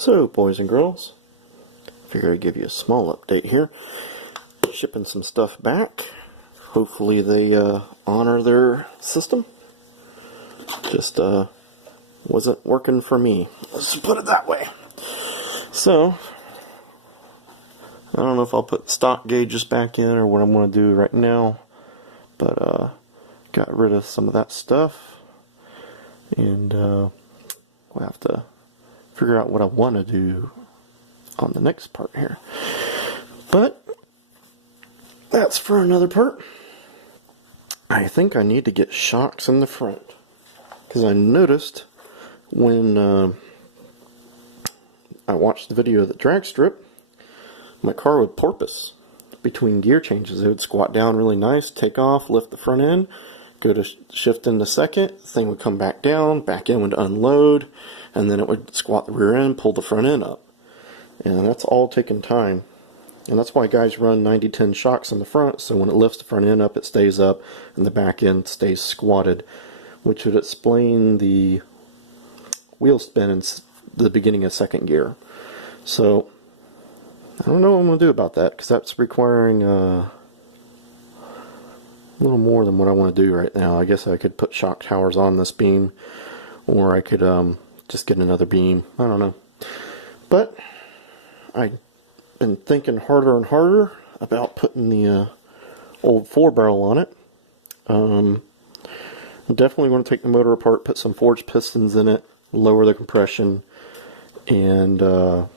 So, boys and girls, figure I'd give you a small update here. Shipping some stuff back. Hopefully they honor their system. Just wasn't working for me. Let's put it that way. So, I don't know if I'll put stock gauges back in or what I'm going to do right now. But got rid of some of that stuff. And we'll have to figure out what I want to do on the next part here. But that's for another part. I think I need to get shocks in the front, because I noticed when I watched the video of the drag strip, my car would porpoise between gear changes. It would squat down really nice, take off, lift the front end, go to shift into second, thing would come back down, back end would unload, and then it would squat the rear end, pull the front end up. And that's all taking time. And that's why guys run 90-10 shocks in the front, so when it lifts the front end up, it stays up, and the back end stays squatted, which would explain the wheel spin in the beginning of second gear. So, I don't know what I'm going to do about that, because that's requiring a little more than what I want to do right now. I guess I could put shock towers on this beam, or I could just get another beam. I don't know. But I've been thinking harder and harder about putting the old 4-barrel on it. I'm definitely going to take the motor apart, put some forged pistons in it, lower the compression, and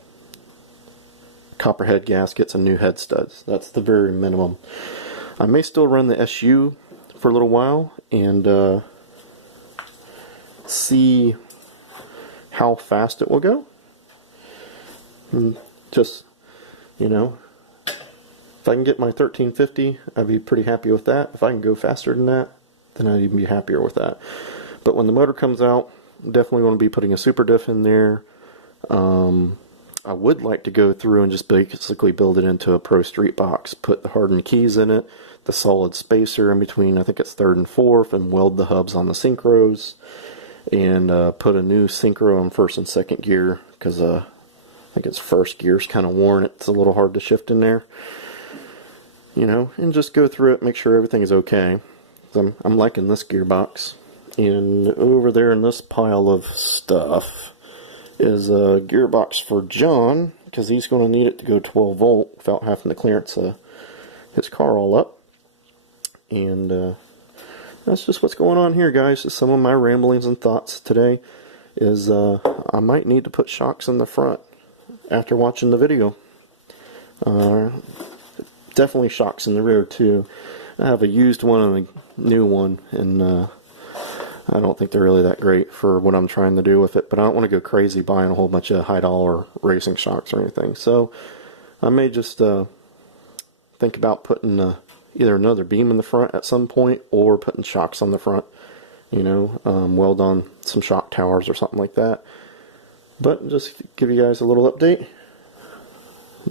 copperhead gaskets and new head studs. That's the very minimum. I may still run the SU for a little while and see how fast it will go. Just, you know, if I can get my 1350, I'd be pretty happy with that. If I can go faster than that, then I'd even be happier with that. But when the motor comes out, definitely want to be putting a super diff in there. I would like to go through and just basically build it into a Pro Street box, put the hardened keys in it, the solid spacer in between, I think it's third and fourth, and weld the hubs on the synchros, and put a new synchro on first and second gear, because I think its first gear's kind of worn. It's a little hard to shift in there, you know, and just go through it, make sure everything is okay. I'm liking this gearbox. And over there in this pile of stuff is a gearbox for John, because he's going to need it to go 12 volt without having to clearance his car all up. And that's just what's going on here, guys. Just some of my ramblings and thoughts today is I might need to put shocks in the front after watching the video. Definitely shocks in the rear too. I have a used one and a new one, and I don't think they're really that great for what I'm trying to do with it, but I don't want to go crazy buying a whole bunch of high-dollar racing shocks or anything. So I may just think about putting either another beam in the front at some point, or putting shocks on the front, you know, weld on some shock towers or something like that. But just give you guys a little update.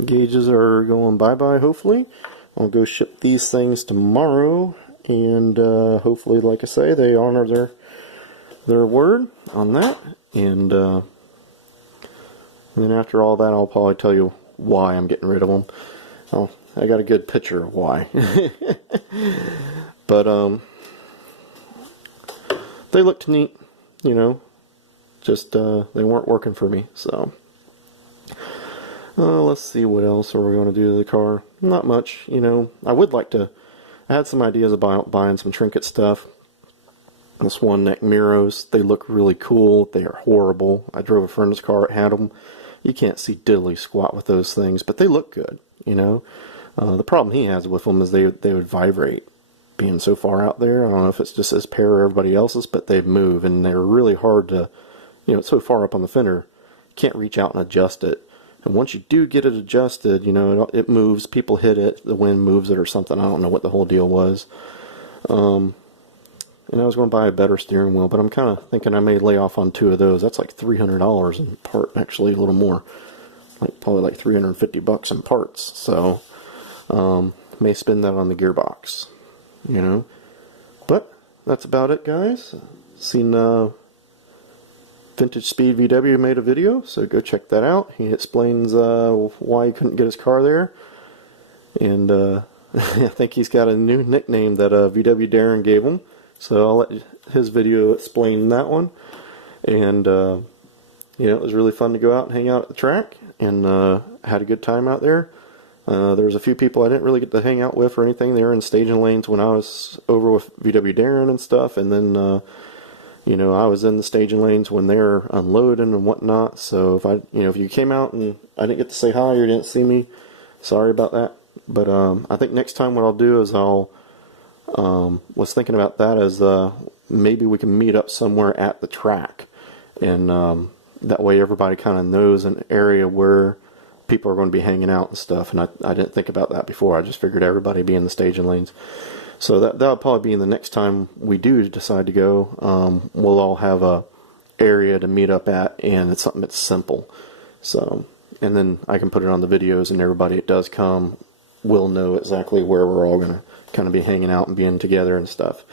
Gauges are going bye-bye, hopefully. I'll go ship these things tomorrow, and hopefully, like I say, they honor their word on that. And then after all that, I'll probably tell you why I'm getting rid of them. I got a good picture of why. But they looked neat, you know. Just they weren't working for me, so. Let's see what else are we going to do to the car. Not much, you know. I would like to. I had some ideas about buying some trinket stuff. This one neck mirrors, they look really cool. They are horrible. I drove a friend's car that had them. You can't see diddly squat with those things, but they look good, you know. The problem he has with them is they would vibrate. Being so far out there, I don't know if it's just his pair or everybody else's, but they move, and they're really hard to, you know, it's so far up on the fender, you can't reach out and adjust it. And once you do get it adjusted, you know, it moves, people hit it, the wind moves it or something. I don't know what the whole deal was. And I was going to buy a better steering wheel, but I'm kind of thinking I may lay off on 2 of those. That's like $300 in part, actually a little more. Probably like $350 in parts. So, may spend that on the gearbox, you know. But that's about it, guys. Seen Vintage Speed VW made a video, so go check that out. He explains why he couldn't get his car there, and I think he's got a new nickname that VW Darren gave him, so I'll let his video explain that one. And you know, it was really fun to go out and hang out at the track, and had a good time out there. There was a few people I didn't really get to hang out with or anything. They were in staging lanes when I was over with VW Darren and stuff, and then you know, I was in the staging lanes when they were unloading and whatnot. So if you came out and I didn't get to say hi or didn't see me, sorry about that. But I think next time what I'll do is was thinking about that as maybe we can meet up somewhere at the track, and that way everybody kind of knows an area where people are going to be hanging out and stuff. And I didn't think about that before. I just figured everybody would be in the staging lanes. So that'll probably be in the next time we do decide to go. We'll all have a area to meet up at, and it's something that's simple. So, and then I can put it on the videos, and everybody that does come will know exactly where we're all going to kind of be hanging out and being together and stuff.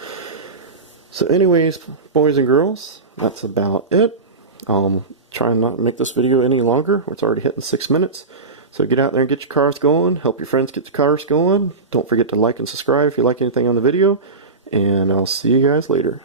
So anyways, boys and girls, that's about it. Trying not to make this video any longer. It's already hitting 6 minutes. So get out there and get your cars going. Help your friends get the cars going. Don't forget to like and subscribe if you like anything on the video. And I'll see you guys later.